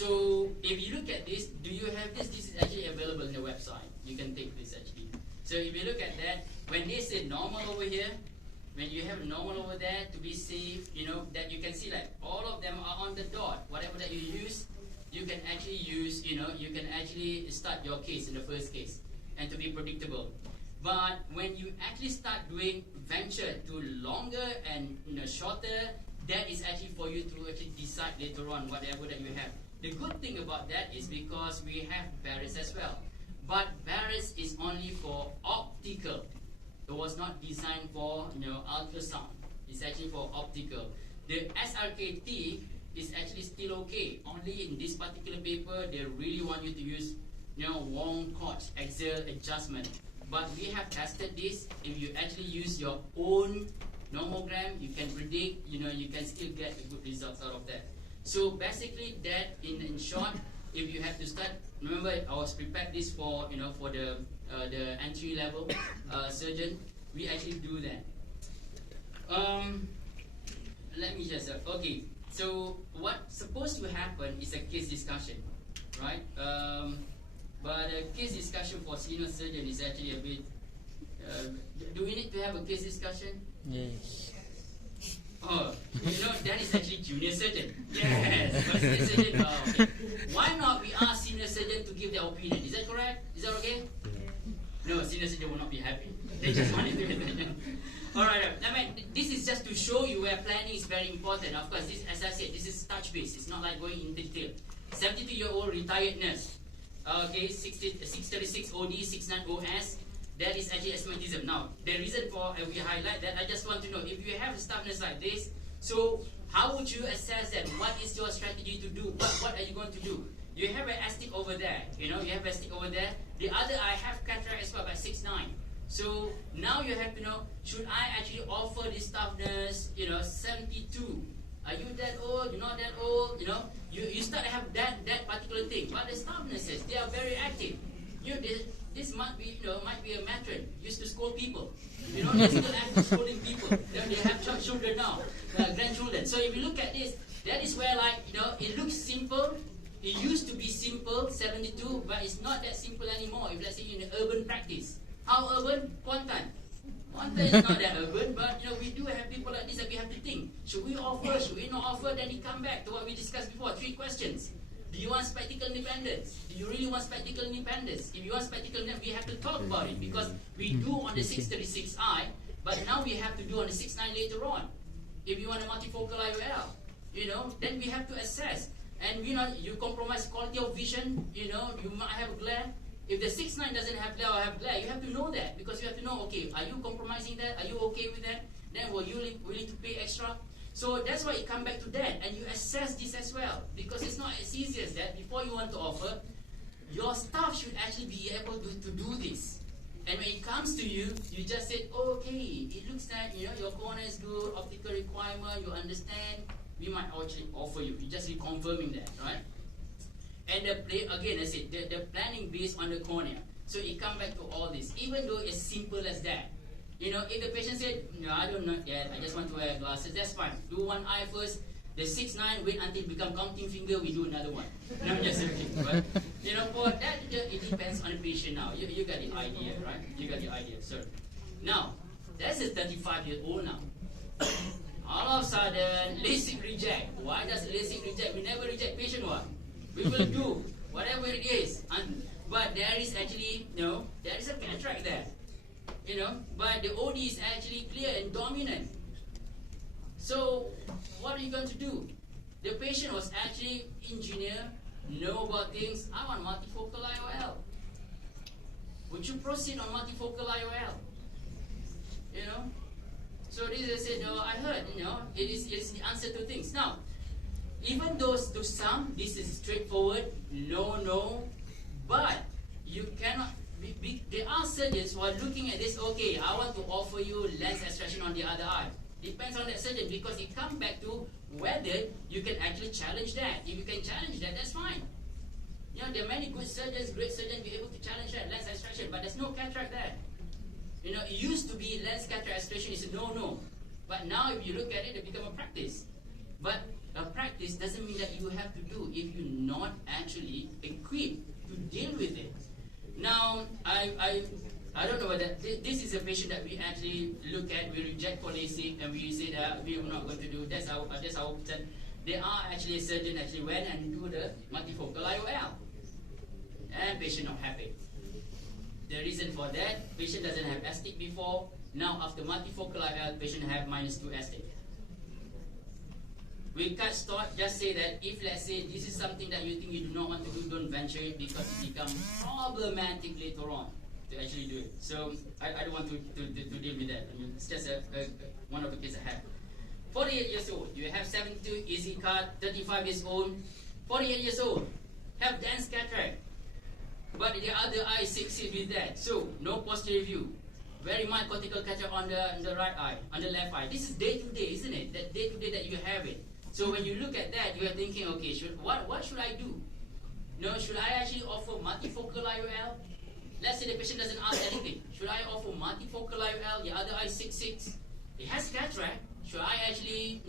So if you look at this, do you have this? This is actually available in the website. You can take this actually. So if you look at that, when they say normal over here, when you have normal over there to be safe, that you can see like all of them are on the dot. Whatever that you use, you can actually use, you can actually start your case in the first case and to be predictable. But when you actually start doing venture to longer and shorter, that is actually for you to actually decide later on whatever that you have. The good thing about that is because we have barriers as well. But barriers is only for optical. It was not designed for ultrasound. It's actually for optical. The SRKT is actually still okay. Only in this particular paper, they really want you to use Wong Koch axial adjustment. But we have tested this. If you actually use your own nomogram, you can predict, you can still get good results out of that. So basically that in short, if you have to start, remember I was prepared this for for the entry level surgeon. We actually do that. Let me just okay. So what's supposed to happen is a case discussion, right? But a case discussion for senior surgeon is actually a bit. Do we need to have a case discussion? Yes. Oh, that is actually junior surgeon. Yes, but senior surgeon. Okay. Why not we ask senior surgeon to give their opinion? Is that correct? Is that okay? No, senior surgeon will not be happy. They just want to do it. Alright, I mean, this is just to show you where planning is very important. Of course, this, as I said, this is touch base. It's not like going in detail. 72-year-old retired nurse. Okay, 636 OD, 69 OS. That is actually astigmatism. Now, the reason for we highlight that, I just want to know, if you have a staff nurse like this, so how would you assess that? What is your strategy to do? What are you going to do? You have an astig over there, you have astig over there. The other, I have cataract as well, by 6'9". So now you have to know, should I actually offer this staff nurse, 72? Are you that old? You're not that old? You start to have that particular thing. But the staff nurses, they are very active. This might be a matron used to scold people. They're still active scolding people. They have children now, grandchildren. So if you look at this, that is where it looks simple. It used to be simple, 72, but it's not that simple anymore. If let's say in urban practice, how urban? Kuantan. Kuantan is not that urban, but we do have people like this that we have to think. Should we offer? Should we not offer? Then we come back to what we discussed before. 3 questions. Do you want spectacle independence? Do you really want spectacle independence? If you want spectacle independence, we have to talk about it because we do on the 636i, but now we have to do on the 69 later on. If you want a multifocal IOL, then we have to assess. And you compromise quality of vision, you might have a glare. If the 69 doesn't have glare or have glare, you have to know that because you have to know, okay, are you compromising that? Are you okay with that? Then were you willing to pay extra? So that's why you come back to that and you assess this as well because it's not as easy as that. Before you want to offer, your staff should actually be able to do this. And when it comes to you, you just said, okay, it looks like your corner is good, optical requirement, you understand. We might actually offer you. You're just reconfirming that, right? And again, I said the planning based on the cornea. So it comes back to all this. Even though it's simple as that. If the patient said, no, I don't know yet, I just want to wear glasses, that's fine. Do one eye first. The 6'9", wait until it become counting finger, we do another one. And I'm just joking, but for that, it depends on the patient now. You got the idea, right? You got the idea, sir. Now, that's a 35-year-old now. All of a sudden, LASIK reject. Why does LASIK reject? We never reject patient one. We will do whatever it is. But there is actually, there is a cataract there. But the OD is actually clear and dominant. So, what are you going to do? The patient was actually engineer, know about things. I want multifocal IOL. Would you proceed on multifocal IOL? So this I said, I heard, it is the answer to things. Now, even though to some, this is straightforward, no, but you cannot, there are surgeons who are looking at this, okay, I want to offer you lens extraction on the other eye. Depends on that surgeon because it comes back to whether you can actually challenge that. If you can challenge that, that's fine. There are many good surgeons, great surgeons be able to challenge that lens extraction, but there's no cataract there. It used to be lens cataract extraction is a no. But now if you look at it, it becomes a practice. But a practice doesn't mean that you have to do. If you're not not actually equipped to deal with it. Now, I don't know whether this is a patient that we actually look at, we reject for LASIK, and we say that we are not going to do. That's our option. There are actually a surgeon actually went and do the multifocal IOL, and patient not happy. The reason for that, patient doesn't have astig before. Now after multifocal IOL, patient have -2 astig. We can't start, just say that if let's say this is something that you think you do not want to do, don't venture it because it becomes problematic later on to actually do it. So I don't want to deal with that. I mean, it's just one of the cases I have. 48 years old, you have 72, easy card, 35 years old, 48 years old, have dense cataract, but the other eye succeeds with that. So no posterior view. Very mild cortical cataract on the right eye, on the left eye. This is day to day, isn't it? That day to day that you have it. So when you look at that, you are thinking, okay, what should I do? No, should I actually offer multifocal IOL? Let's say the patient doesn't ask anything. Should I offer multifocal IOL? The other eye 6.6. It has cataract. Should I actually,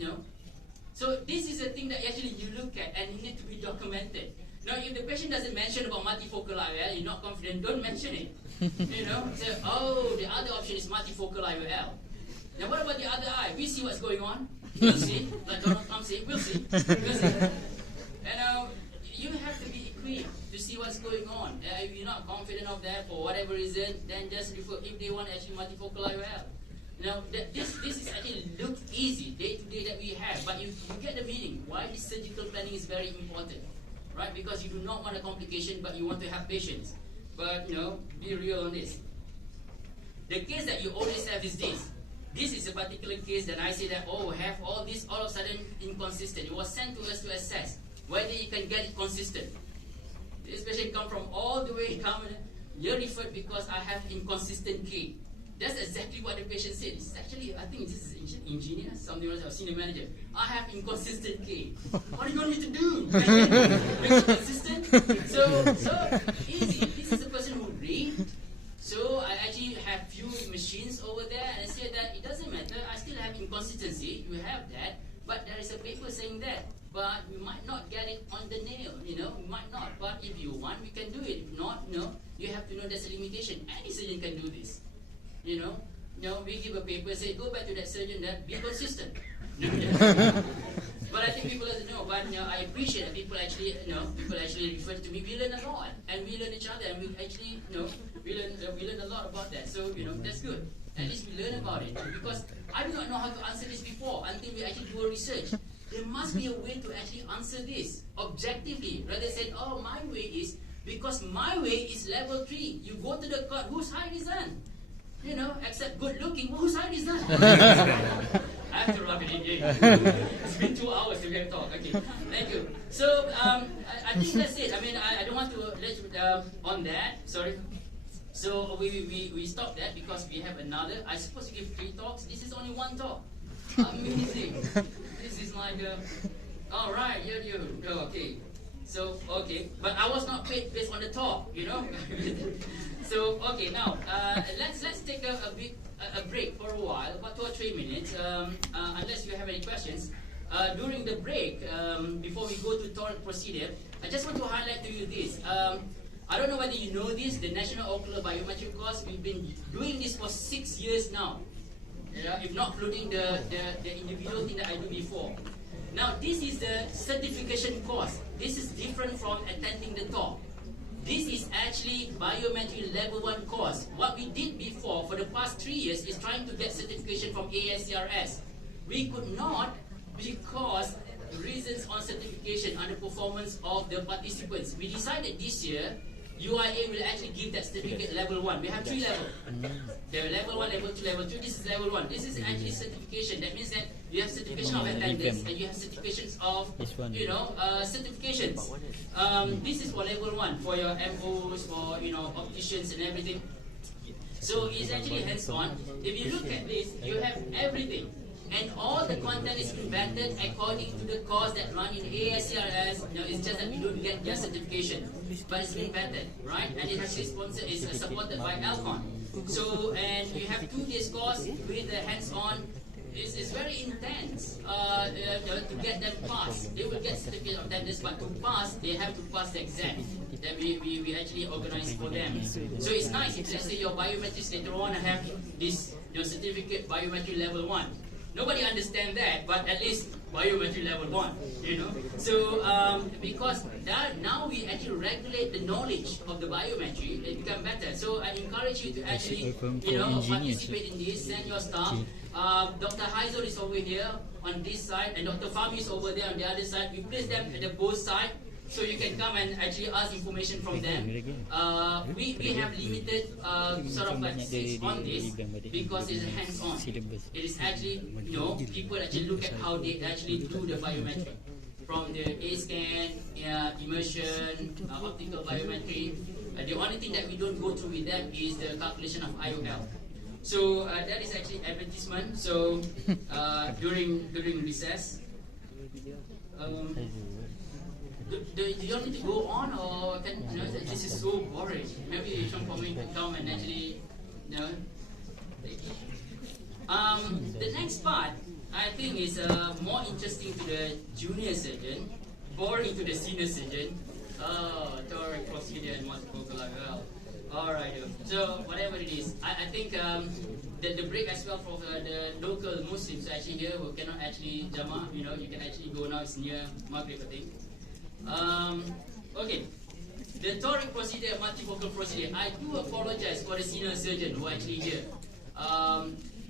So this is a thing that actually you look at and it need to be documented. Now, if the patient doesn't mention about multifocal IOL, you're not confident, don't mention it. Say, oh, the other option is multifocal IOL. Now, what about the other eye? We see what's going on. We'll see. Like Donald Trump said, we'll see. We'll see. And you have to be equipped to see what's going on. If you're not confident of that for whatever reason, then just refer if they want actually multifocal IOL. Now, this is actually look easy day to day that we have, but you get the meaning. Why this surgical planning is very important, right? Because you do not want a complication, but you want to have patience. But be real on this. The case that you always have is this. This is a particular case that I say that have all this all of a sudden inconsistent. It was sent to us to assess whether you can get it consistent. This patient come from all the way you're referred because I have inconsistent K. That's exactly what the patient said. It's actually, I think this is engineer, something else, or senior manager. I have inconsistent K. What do you want me to do? Make it consistent? So easy. This is a person who read. So I actually have few machines over there, and I say that it doesn't matter. I still have inconsistency. You have that, but there is a paper saying that. But we might not get it on the nail. We might not. But if you want, we can do it. If not, you have to know there's a limitation. Any surgeon can do this. We give a paper, say, go back to that surgeon, that be consistent. But I think people doesn't know. But I appreciate that people actually refer to me. We learn a lot, and we learn each other, and we actually, we learn a lot about that. So that's good. At least we learn about it because I do not know how to answer this before until we actually do a research. There must be a way to actually answer this objectively, rather than my way is because my way is level 3. You go to the court, whose Khairidzan? Except good looking, whose side is that? I have to rub it in. It's been 2 hours to get talk. Okay, thank you. So I think that's it. I mean, I don't want to let you on that. Sorry. So we stop that because we have another. I supposed to give 3 talks. This is only 1 talk. Amazing. This is like all right. You. Okay. So but I was not paid based on the talk. So now let's take a break for a while, about 2 or 3 minutes. Unless you have any questions. During the break, before we go to Toric procedure, I just want to highlight to you this. I don't know whether you know this. The National Ocular Biometric course, we've been doing this for 6 years now. If not including the individual thing that I do before. Now this is the certification course. This is different from attending the talk. This is actually biometry level 1 course. What we did before for the past 3 years is trying to get certification from ASCRS. We could not because reasons on certification and the performance of the participants. We decided this year UIA will actually give that certificate level 1. We have 3 levels. There are level 1, level 2, level 2. This is level 1. This is actually certification. That means that you have certification of attendance and you have certifications of, certifications. This is for level 1 for your MOs, for opticians and everything. So it's actually hands-on. If you look at this, you have everything. And all the content is invented according to the course that run in ASCRS. It's just that you don't get your certification, but it's invented, right? And it actually supported by Alcon. So, and you have 2 days course with the hands-on it's very intense to get them passed. They will get certificate of attendance, but to pass, they have to pass the exam that we actually organize for them. So it's nice if let's say your biometrics later on have this certificate biometry level 1. Nobody understands that, but at least biometry level 1, you know. So because now we actually regulate the knowledge of the biometry, it become better. So I encourage you to actually, participate in this. Send your staff. Dr. Khairidzan is over here on this side, and Dr. Fahmi is over there on the other side. We place them at the both sides, so you can come and actually ask information from them. We have limited sort of like seats on this because it's hands-on. It is actually, people actually look at how they actually do the biometry. From the A-scan, immersion, optical biometry. The only thing that we don't go through with them is the calculation of IOL. So that is actually advertisement. So during recess, do you want me to go on, or can this is so boring? Maybe Sean Kwame can come and actually, the next part I think is more interesting to the junior surgeon, boring to the senior surgeon. Oh, toric procedure and multifocal IOL. Alright, so whatever it is, I think the break as well for the local Muslims actually here who cannot actually jama, you can actually go now, it's near Maghrib, I think. Okay, the toric procedure, multifocal procedure, I do apologize for the senior surgeon who are actually here.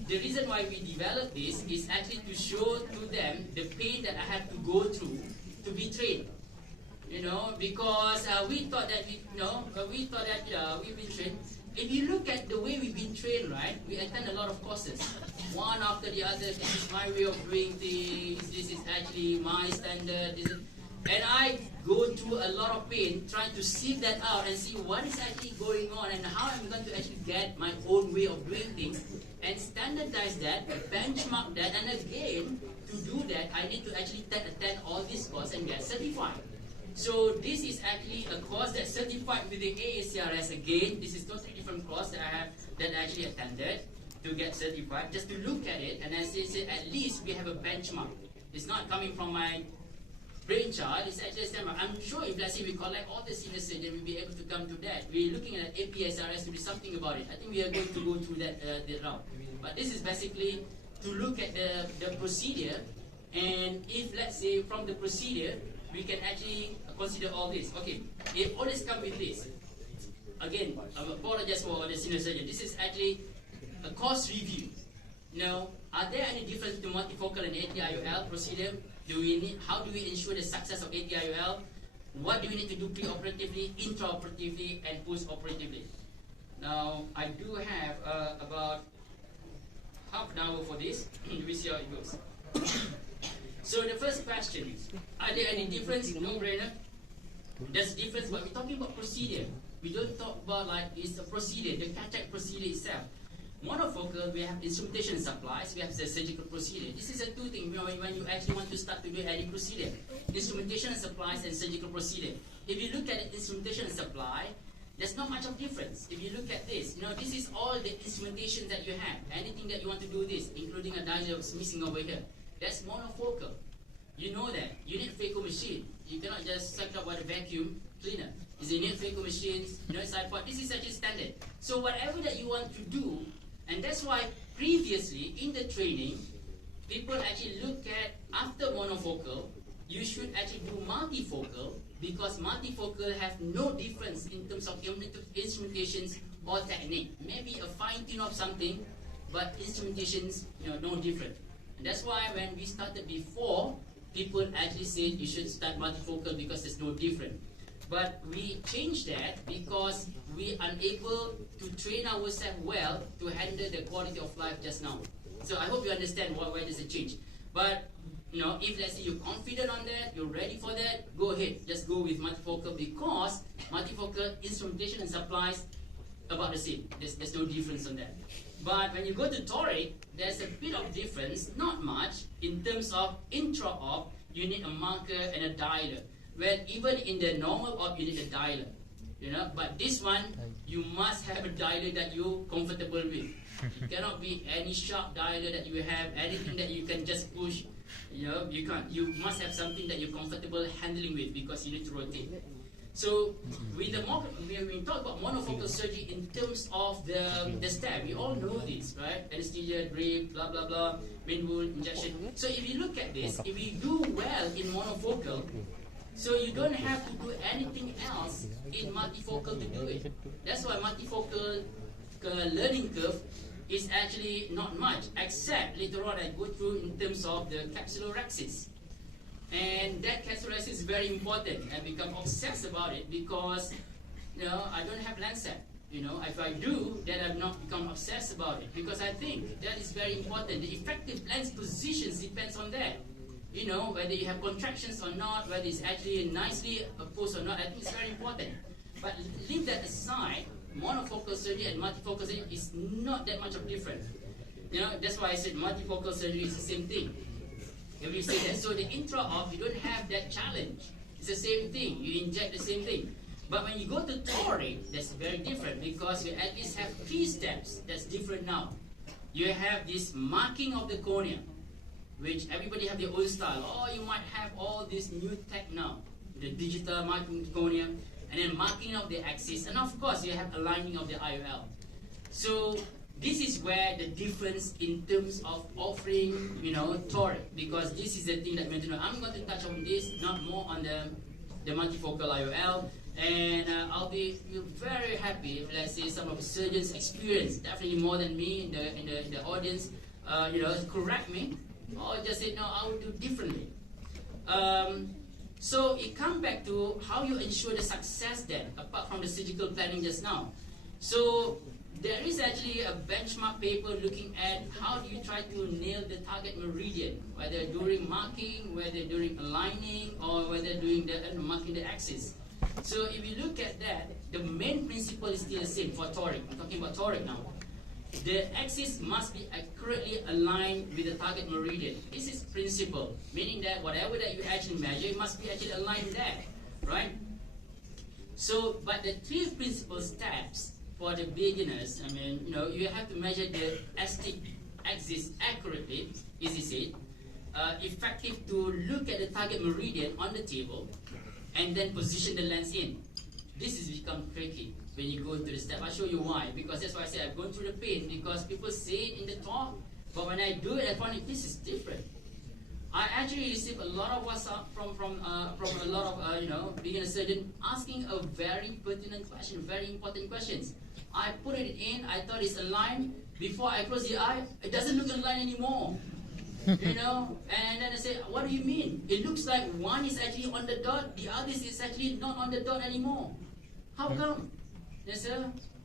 The reason why we developed this is actually to show to them the pain that I have to go through to be trained. Because we thought that we've been trained. If you look at the way we've been trained, right, we attend a lot of courses, one after the other. This is my way of doing things. This is actually my standard. And I go through a lot of pain trying to sieve that out and see what is actually going on and how I'm going to actually get my own way of doing things and standardize that, benchmark that, and again, to do that, I need to actually attend all these courses and get certified. So this is actually a course that's certified with the AACRS again. This is totally different course that I actually attended to get certified, just to look at it, and as I said, at least we have a benchmark. It's not coming from my brainchild, it's actually a standard. I'm sure if let's say we collect all the senior surgeons, we'll be able to come to that. We're looking at APSRS to do something about it. I think we are going to go through that route. But this is basically to look at the procedure, and if let's say from the procedure, we can actually consider all this. Okay, it always come with this. Again, I apologize for the senior surgeon. This is actually a cost review. Are there any difference to multifocal and AT-IOL procedure? How do we ensure the success of AT-IOL? What do we need to do pre-operatively, intraoperatively, and post-operatively? Now, I do have about half an hour for this. We see how it goes. So the first question is, are there any difference? No-brainer. There's difference, but we're talking about procedure. We don't talk about like it's a procedure, the cataract procedure itself. Monofocal, we have instrumentation supplies, we have the surgical procedure. This is a two things when you actually want to start to do any procedure. Instrumentation supplies and surgical procedure. If you look at the instrumentation supply, there's not much of difference. If you look at this, this is all the instrumentation that you have. Anything that you want to do this, including a dial that's missing over here. That's monofocal. You know that. You need a phaco machine. You cannot just suck up with a vacuum cleaner. You need phaco machines, side part. This is actually standard. So whatever that you want to do, and that's why previously in the training, people actually look at after monofocal, you should actually do multifocal, because multifocal have no difference in terms of instrumentations or technique. Maybe a fine tune of something, but instrumentations, no different. And that's why when we started before, people actually said you should start multifocal because there's no different. But we changed that because we are unable to train ourselves well to handle the quality of life just now. So I hope you understand why there's a change. But if let's say you're confident on that, you're ready for that, go ahead. Just go with multifocal, because multifocal instrumentation and supplies about the same. There's no difference on that. But when you go to toric, there's a bit of difference, not much, in terms of intra-op, you need a marker and a dialer. Where even in the normal op, you need a dialer. But this one, you must have a dialer that you're comfortable with. It cannot be any sharp dialer that you have, anything that you can just push. You know, you can't. You must have something that you're comfortable handling with because you need to rotate. So when we talk about monofocal surgery in terms of the step, we all know this, right? Anesthesia, drip, blah blah blah, main wound, injection. So if you look at this, if you do well in monofocal, so you don't have to do anything else in multifocal to do it. That's why multifocal learning curve is actually not much, except later on I go through in terms of the capsulorhexis. And that capsulorhexis is very important. I become obsessed about it because, you know, I don't have Lancet. You know, if I do, then I've not become obsessed about it because I think that is very important. The effective lens positions depends on that. You know, whether you have contractions or not, whether it's actually nicely posed or not, I think it's very important. But leave that aside, monofocal surgery and multifocal surgery is not that much of difference. You know, that's why I said multifocal surgery is the same thing. If you say that, so the intra-op, you don't have that challenge. It's the same thing. You inject the same thing. But when you go to toric, that's very different because you at least have 3 steps. That's different now. You have this marking of the cornea, which everybody have their own style. Oh, you might have all this new tech now, the digital marking cornea, and then marking of the axis, and of course you have aligning of the IOL. So this is where the difference in terms of offering, you know, toric, because this is the thing that we want to know. I'm going to touch on this, not more on the multifocal IOL, and I'll be very happy if, let's say, some of the surgeons experience, definitely more than me in the audience, you know, correct me, or just say, no, I will do differently. So it comes back to how you ensure the success then, apart from the surgical planning just now. So there is actually a benchmark paper looking at how do you try to nail the target meridian, whether during marking, whether during aligning, or whether during the marking the axis. So if you look at that, the main principle is still the same for toric. I'm talking about toric now. The axis must be accurately aligned with the target meridian. This is principle, meaning that whatever that you actually measure, it must be actually aligned there, right? So, but the 3 principal steps for the beginners, I mean, you know, you have to measure the axis accurately, easy said, effective to look at the target meridian on the table, and then position the lens in. This has become tricky when you go into the step. I'll show you why. Because that's why I say I've gone through the pain. Because people say it in the talk, but when I do it, I find this is different. I actually receive a lot of WhatsApp from a lot of you know, beginner surgeon asking a very pertinent question, very important questions. I put it in. I thought it's aligned. Before I close the eye, it doesn't look aligned anymore. You know, and then I say, what do you mean? It looks like one is actually on the dot, the other is actually not on the dot anymore. How come? They say,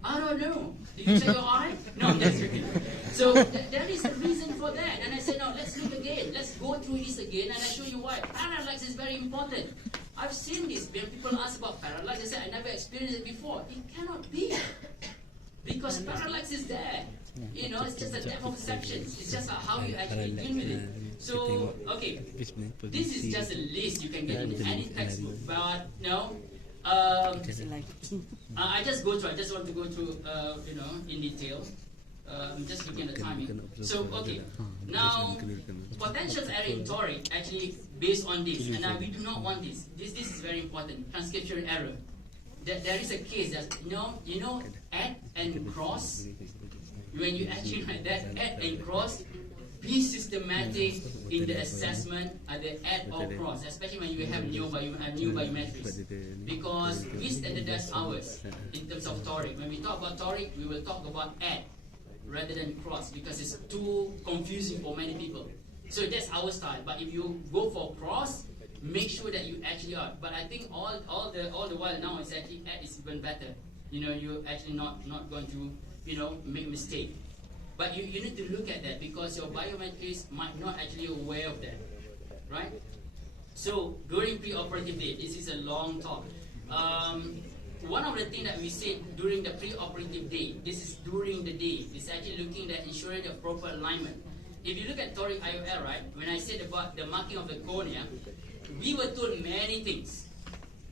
I don't know. Did you check your eye? No, that's okay. So there is a reason for that. And I say, no, let's look again. Let's go through this again, and I show you why. Parallax is very important. I've seen this. When people ask about parallax, they say, I never experienced it before. It cannot be. Because parallax is there. You know, it's just a depth of perception. It's just how you actually deal with it. So, okay, this is just a list you can get in any textbook. But, no, I just go through. I just want to go through, you know, in detail. I'm just looking at the timing. So, okay, now, potential error in toric actually based on this. And we do not want this. This is very important. Transcription error. There is a case that, you know, add and cross. When you actually write that, add and cross, be systematic in the assessment at the add or cross, especially when you have new biometrics. Because we standardize ours in terms of toric. When we talk about toric, we will talk about add rather than cross because it's too confusing for many people. So that's our style. But if you go for cross, make sure that you actually are. But I think all the while now it's actually add is even better. You know, you're actually not going to, you know, make a mistake. But you need to look at that because your biometrics might not actually aware of that, right? So during pre-operative day, this is a long talk. One of the things that we said during the pre-operative day, this is during the day, is actually looking at ensuring the proper alignment. If you look at toric IOL, right, when I said about the marking of the cornea, we were told many things.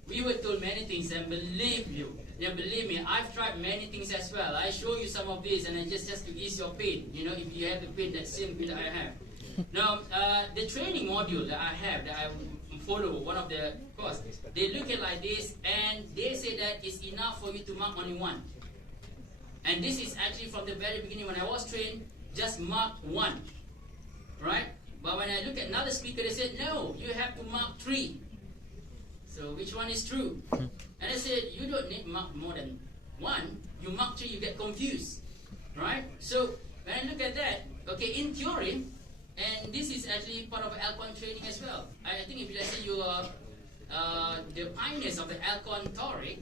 we were told many things, and believe me, I've tried many things as well. I show you some of these, and just to ease your pain. You know, if you have the pain, that same pain that I have. Now, the training module that I have, that I follow, one of the course, they look at like this, and they say that it's enough for you to mark only one. And this is actually from the very beginning when I was trained, just mark one, right? But when I look at another speaker, they said, no, you have to mark 3. So which one is true? And I said, you don't need mark more than 1. You mark 3, you get confused, right? So when I look at that, okay, in theory, and this is actually part of Alcon training as well. I think if let's say you are the pioneers of the Alcon Toric,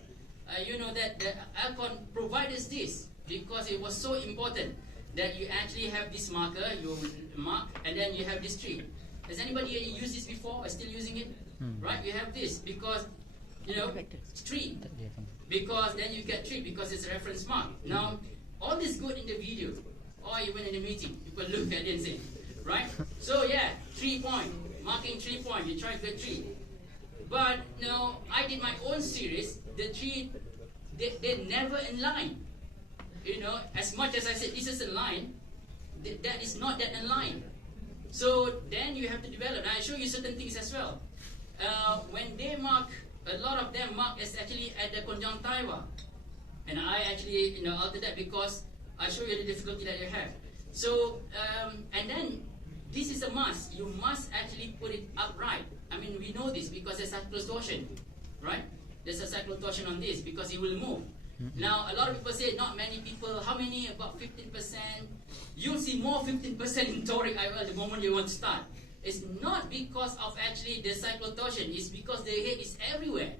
you know that the Alcon provided us this because it was so important that you actually have this marker, you mark, and then you have this 3. Has anybody used this before or still using it? Right, you have this because, you know, 3. Because then you get 3 because it's a reference mark. Now, all this good in the video or even in the meeting, people look at it and say, right? So yeah, 3 point, marking 3 point, you try to get 3. But no, I did my own series, the 3, they're never in line. You know, as much as I said this is in line, that is not that in line. So then you have to develop, and I show you certain things as well. When they mark, a lot of them mark is actually at the conjunctiva. And I actually, you know, alter that because I show you the difficulty that you have. So, and then this is a must. You must actually put it upright. I mean, we know this because there's cyclo torsion, right? There's a cyclo torsion on this because it will move. Now, a lot of people say not many people. How many? About 15%. You'll see more 15% in Toric IOL the moment you want to start. It's not because of actually the cyclo torsion. It's because the head is everywhere.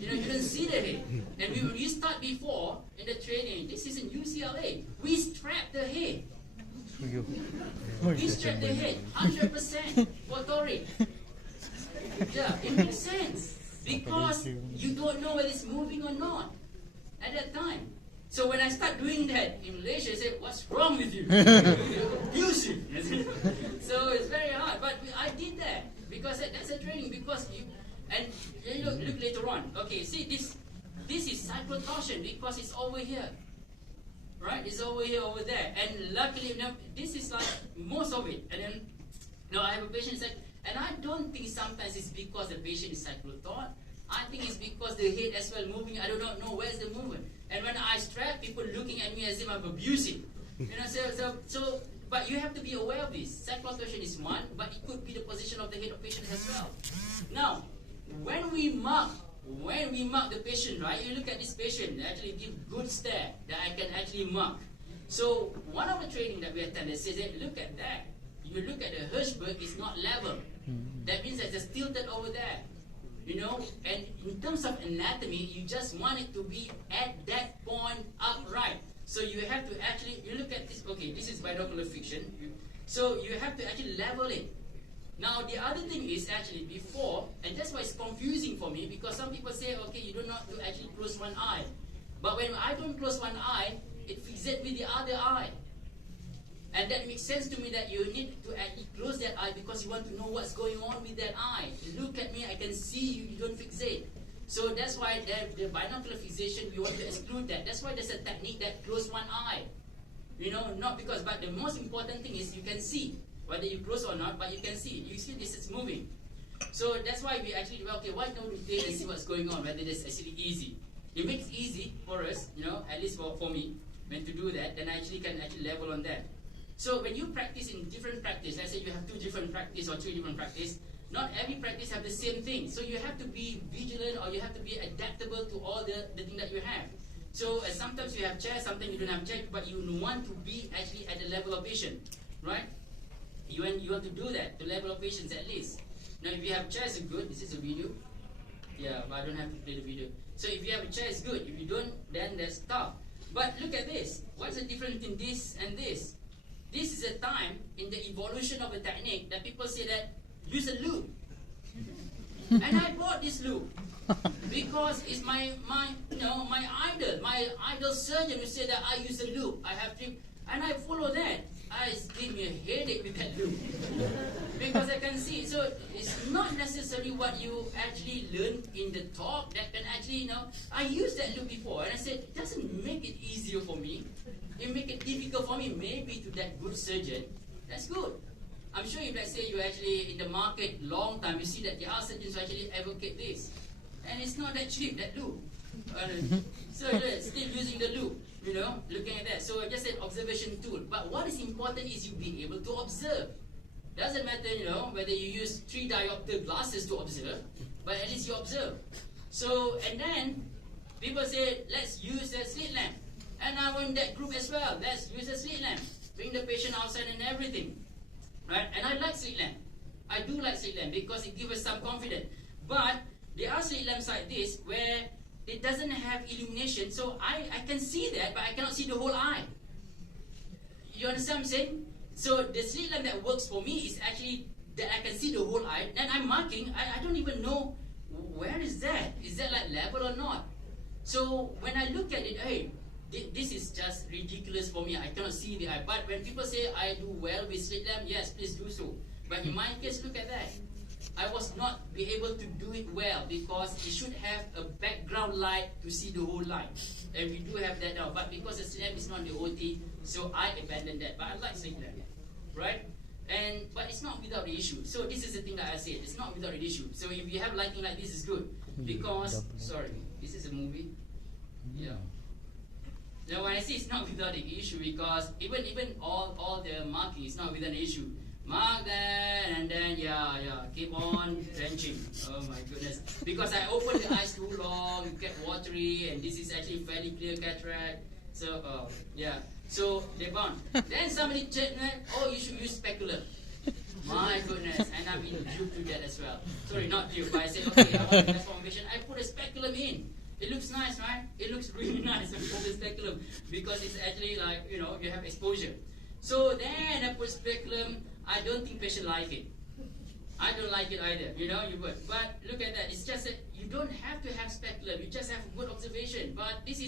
You know, you don't see the head. And when you start before in the training, this is in UCLA. We strap the head. We strap the head 100% for Toric. Yeah, it makes sense because you don't know whether it's moving or not at that time. So when I start doing that in Malaysia, they say, "What's wrong with you? Abusive." So it's very hard. But I did that because that's a training. Because you and you look later on. Okay, see this is cyclo torsion because it's over here, right? It's over here, over there. And luckily, you know, this is like most of it. And then, you know, I have a patient that, and I don't think sometimes it's because the patient is cyclotort. I think it's because the head as well moving. I do not know where's the movement. And when I strap, people looking at me as if I'm abusive. You know, so but you have to be aware of this. Cyclo torsion is one, but it could be the position of the head of patient as well. Now, when we mark the patient, right? You look at this patient, actually give good stare that I can actually mark. So one of the training that we attended says that look at that. You look at the Hirschberg, it's not level. That means that it's tilted over there. You know, and in terms of anatomy, you just want it to be at that point upright. So you have to actually, you look at this, okay, this is binocular fiction. So you have to actually level it. Now the other thing is actually before, and that's why it's confusing for me, because some people say, okay, you do not to actually close one eye. But when I don't close one eye, it fixates with the other eye. And that makes sense to me that you need to actually close that eye because you want to know what's going on with that eye. Look at me, I can see you, you don't fixate. So that's why the binocular fixation, we want to exclude that. That's why there's a technique that close one eye. You know, not because, but the most important thing is you can see. Whether you close or not, but you can see. You see this is moving. So that's why we actually, well, okay, why don't we play and see what's going on, whether it's actually easy. It makes easy for us, you know, at least for me, when to do that, then I actually can actually level on that. So when you practice in different practice, let's say you have 2 different practice or 3 different practice, not every practice have the same thing. So you have to be vigilant or you have to be adaptable to all the thing that you have. So sometimes you have chair, sometimes you don't have chair, but you want to be actually at the level of patient, right? You want to do that, to level of patients at least. Now if you have chair, it's good. This is a video. Yeah, but I don't have to play the video. So if you have a chair, it's good. If you don't, then that's tough. But look at this. What's the difference in this and this? This is a time in the evolution of a technique that people say that use a loop. And I bought this loop because it's my idol surgeon who said that I use a loop. I have to, and I follow that. eyes give me a headache with that loop. Because I can see. So it's not necessarily what you actually learn in the talk that can actually, I used that loop before and I said, it doesn't make it easier for me. It make it difficult for me. Maybe to that good surgeon, that's good. I'm sure if let's say you're actually in the market long time, you see that there are surgeons who actually advocate this. And it's not that cheap, that loop. So still using the loop, looking at that. So I just said observation tool. But what is important is you being able to observe. Doesn't matter, whether you use 3 diopter glasses to observe, but at least you observe. So, and then people say, let's use a slit lamp. And I want that group as well. Let's use a slit lamp. Bring the patient outside and everything. Right? And I like slit lamp. I do like slit lamp because it gives us some confidence. But there are slit lamps like this where it doesn't have illumination. So I can see that, but I cannot see the whole eye. You understand what I'm saying? So the slit lamp that works for me is actually that I can see the whole eye. Then I'm marking. I don't even know where is that. Is that like level or not? So when I look at it, hey, this is just ridiculous for me. I cannot see the eye. But when people say I do well with slit lamp, yes, please do so. But in my case, look at that. I was not be able to do it well because it should have a background light to see the whole line. And we do have that now. But because the slit lamp is not the OT, so I abandoned that. But I like slit lamp, right? But it's not without the issue. So this is the thing that I said. It's not without the issue. So if you have lighting like this, is good. Because, sorry, this is a movie. Yeah. Now when I say it's not without the issue, because even all the marking is not without the issue. Mark that and then keep on drenching. Oh my goodness. Because I opened the eyes too long, it get watery, and this is actually fairly clear cataract. So so they're gone. Then somebody said, oh, you should use speculum. My goodness, and I've been duped to that as well. Sorry, not duped, but I said, okay, I want the best formation. I put a speculum in. It looks nice, right? It looks really nice when you put the speculum because it's actually like, you have exposure. So then I put speculum. I don't think patient like it. I don't like it either, you would. But look at that, it's just that you don't have to have speculum, you just have good observation. But this is